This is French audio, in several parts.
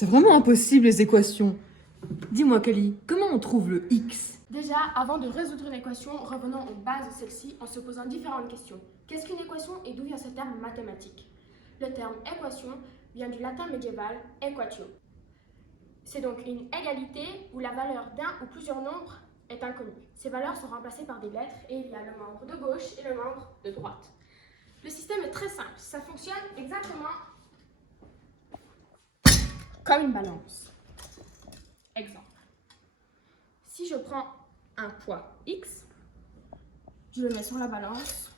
C'est vraiment impossible les équations. Dis-moi Kali, comment on trouve le x? Déjà, avant de résoudre une équation, revenons aux bases de celle-ci en se posant différentes questions. Qu'est-ce qu'une équation et d'où vient ce terme mathématique? Le terme équation vient du latin médiéval equatio. C'est donc une égalité où la valeur d'un ou plusieurs nombres est inconnue. Ces valeurs sont remplacées par des lettres et il y a le membre de gauche et le membre de droite. Le système est très simple, ça fonctionne exactement comme une balance. Exemple. Si je prends un poids X, je le mets sur la balance,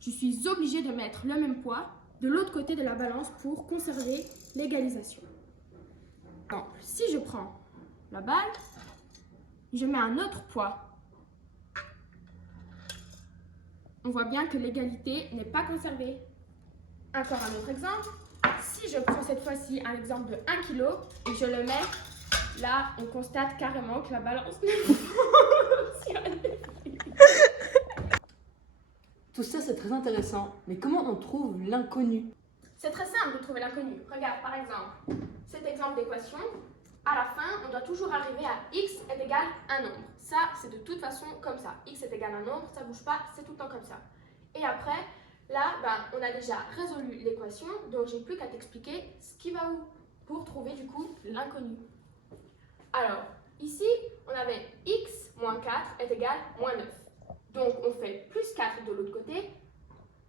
je suis obligée de mettre le même poids de l'autre côté de la balance pour conserver l'égalisation. Donc, si je prends la balle, je mets un autre poids. On voit bien que l'égalité n'est pas conservée. Encore un autre exemple. Si je prends cette fois-ci un exemple de 1 kg et je le mets, là, on constate carrément que la balance ne fonctionne pas. Tout ça c'est très intéressant, mais comment on trouve l'inconnu? C'est très simple de trouver l'inconnu. Regarde par exemple cet exemple d'équation. À la fin, on doit toujours arriver à x est égal à un nombre. Ça, c'est de toute façon comme ça. X est égal à un nombre, ça ne bouge pas, c'est tout le temps comme ça. Et après, là, on a déjà résolu l'équation, donc j'ai plus qu'à t'expliquer ce qui va où pour trouver du coup l'inconnu. Alors, ici, on avait x moins 4 est égal à moins 9. Donc, on fait plus 4 de l'autre côté,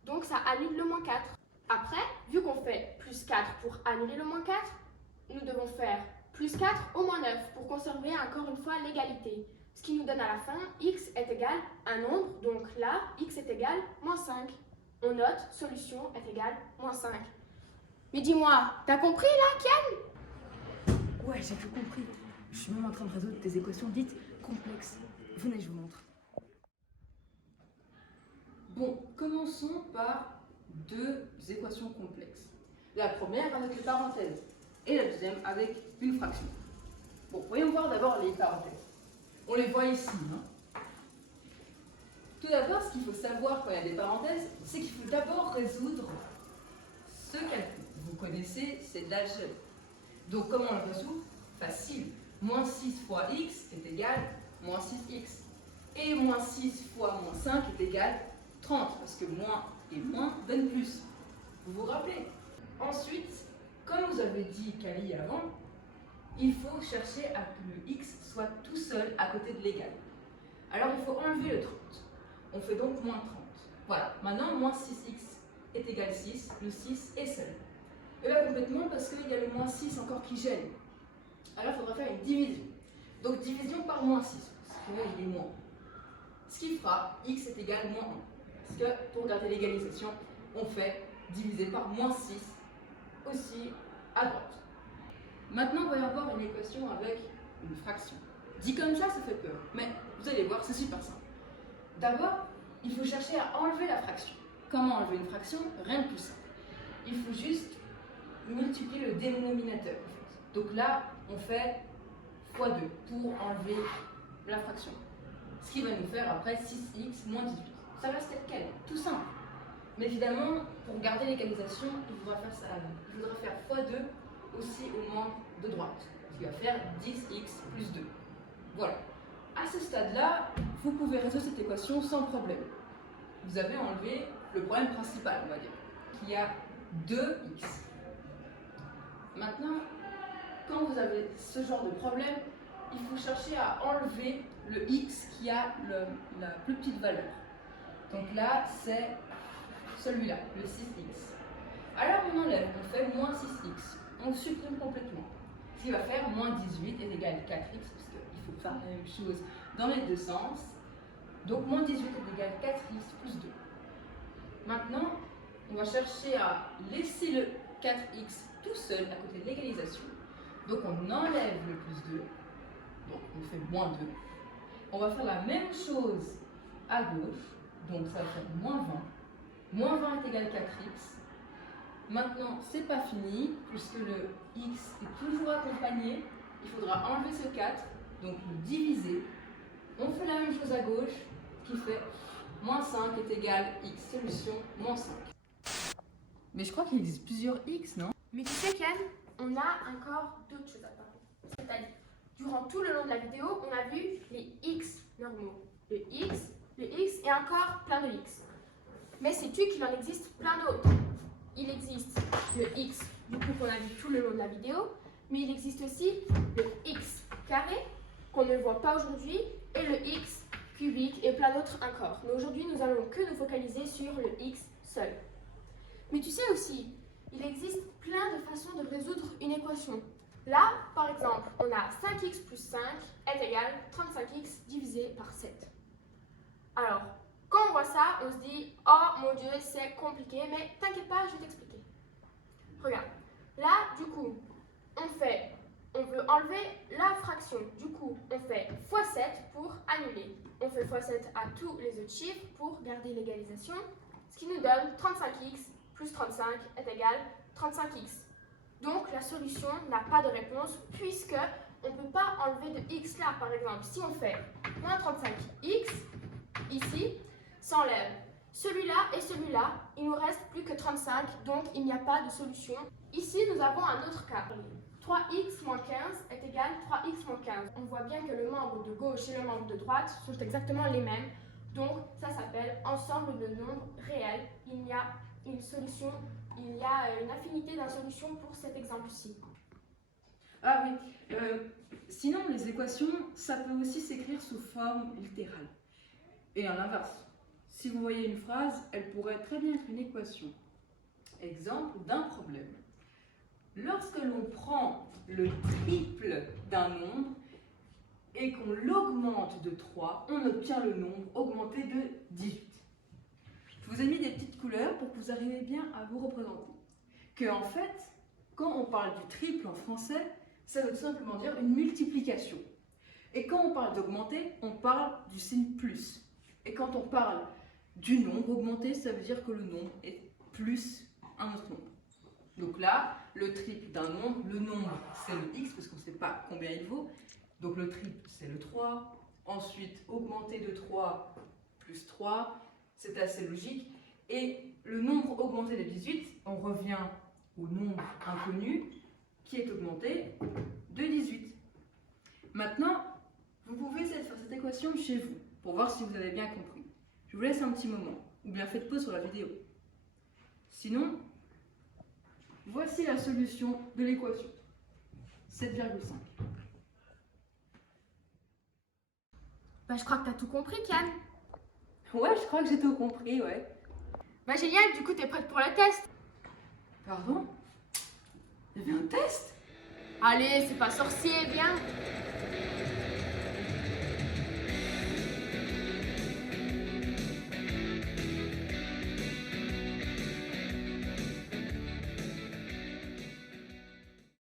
donc ça annule le moins 4. Après, vu qu'on fait plus 4 pour annuler le moins 4, nous devons faire plus 4 au moins 9 pour conserver encore une fois l'égalité. Ce qui nous donne à la fin x est égal à un nombre, donc là, x est égal à moins 5. On note solution est égale à moins 5. Mais dis-moi, t'as compris là, Kian? Ouais, j'ai tout compris. Je suis même en train de résoudre des équations dites complexes. Venez, je vous montre. Bon, commençons par deux équations complexes. La première avec les parenthèses et la deuxième avec une fraction. Bon, voyons voir d'abord les parenthèses. On les voit ici. Tout d'abord, ce qu'il faut savoir quand il y a des parenthèses, c'est qu'il faut d'abord résoudre ce calcul. Vous connaissez, c'est de l'algèbre. Donc comment on le résout? Facile. Moins 6 fois x est égal à moins 6x. Et moins 6 fois moins 5 est égal à 30, parce que moins et moins donne plus. Vous vous rappelez? Ensuite, comme vous avez dit Kali avant, il faut chercher à que le x soit tout seul à côté de l'égal. Alors il faut enlever le 30. On fait donc moins 30. Voilà, maintenant moins 6x est égal à 6, le 6 est seul. Et là complètement parce qu'il y a le moins 6 encore qui gêne. Alors il faudra faire une division. Donc division par moins 6, parce que là il est moins. Ce qui fera x est égal à moins 1. Parce que pour garder l'égalisation, on fait diviser par moins 6 aussi à droite. Maintenant, on va y avoir une équation avec une fraction. Dit comme ça fait peur. Mais vous allez voir, c'est super simple. D'abord, il faut chercher à enlever la fraction. Comment enlever une fraction? Rien de plus simple. Il faut juste multiplier le dénominateur. En fait. Donc là, on fait x2 pour enlever la fraction. Ce qui va nous faire après 6x moins 18. Ça reste tel quel, tout simple. Mais évidemment, pour garder l'égalisation, il faudra faire ça. Il faudra faire x2 aussi au membre de droite, ce qui va faire 10x plus 2. Voilà. À ce stade-là, vous pouvez résoudre cette équation sans problème. Vous avez enlevé le problème principal, on va dire, qui a 2x. Maintenant, quand vous avez ce genre de problème, il faut chercher à enlever le x qui a la plus petite valeur. Donc là, c'est celui-là, le 6x. Alors on enlève, on fait moins 6x. On le supprime complètement. Ce qui va faire moins 18 est égal à 4x, parce qu'il faut faire la même chose dans les deux sens. Donc moins 18 est égal à 4x plus 2. Maintenant, on va chercher à laisser le 4x tout seul à côté de l'égalisation. Donc on enlève le plus 2, donc on fait moins 2. On va faire la même chose à gauche, donc ça va faire moins 20. Moins 20 est égal à 4x. Maintenant, c'est pas fini, puisque le x est toujours accompagné. Il faudra enlever ce 4, donc le diviser. On fait la même chose à gauche, qui fait moins 5 est égal à x. Solution, moins 5. Mais je crois qu'il existe plusieurs x, non? Mais tu sais, Kian, on a encore d'autres choses à parler. C'est-à-dire, durant tout le long de la vidéo, on a vu les x normaux. Le x et encore plein de x. Mais sais-tu qu'il en existe plein d'autres? Il existe le x, du coup, qu'on a vu tout le long de la vidéo, mais il existe aussi le x carré, qu'on ne voit pas aujourd'hui, et le x cubique et plein d'autres encore. Mais aujourd'hui, nous allons que nous focaliser sur le x seul. Mais tu sais aussi, il existe plein de façons de résoudre une équation. Là, par exemple, on a 5x plus 5 est égal 35x divisé par 7. Alors, quand on voit ça, on se dit « Oh mon Dieu, c'est compliqué, mais t'inquiète pas, je vais t'expliquer. » Regarde, là, du coup, on veut enlever la fraction. Du coup, on fait x7 pour annuler. On fait x7 à tous les autres chiffres pour garder l'égalisation, ce qui nous donne 35x plus 35 est égal 35x. Donc, la solution n'a pas de réponse puisque on ne peut pas enlever de x là. Par exemple, si on fait moins 35x, ici, s'enlève celui-là et celui-là, il nous reste plus que 35, donc il n'y a pas de solution. Ici, nous avons un autre cas. 3x moins 15 est égal 3x moins 15. On voit bien que le membre de gauche et le membre de droite sont exactement les mêmes, donc ça s'appelle ensemble de nombres réels. Il y a une solution, il y a une infinité d'insolutions pour cet exemple-ci. Ah oui, sinon les équations, ça peut aussi s'écrire sous forme littérale. Et à l'inverse, si vous voyez une phrase, elle pourrait très bien être une équation. Exemple d'un problème. Lorsque l'on prend le triple d'un nombre et qu'on l'augmente de 3, on obtient le nombre augmenté de 18. Je vous ai mis des petites couleurs pour que vous arriviez bien à vous représenter. Que en fait, quand on parle du triple en français, ça veut tout simplement dire une multiplication. Et quand on parle d'augmenter, on parle du signe plus. Et quand on parle du nombre augmenté, ça veut dire que le nombre est plus un autre nombre. Donc là, le triple d'un nombre, le nombre c'est le x parce qu'on ne sait pas combien il vaut. Donc le triple c'est le 3. Ensuite, augmenter de 3 plus 3, c'est assez logique. Et le nombre augmenté de 18, on revient au nombre inconnu qui est augmenté de 18. Maintenant, vous pouvez essayer de faire cette équation chez vous pour voir si vous avez bien compris. Je vous laisse un petit moment, ou bien faites pause sur la vidéo. Sinon, voici la solution de l'équation. 7,5. Bah, je crois que tu as tout compris, Kian. Ouais, je crois que j'ai tout compris, ouais. Bah, génial, du coup, tu es prête pour le test? Pardon? Il y avait un test? Allez, c'est pas sorcier, viens.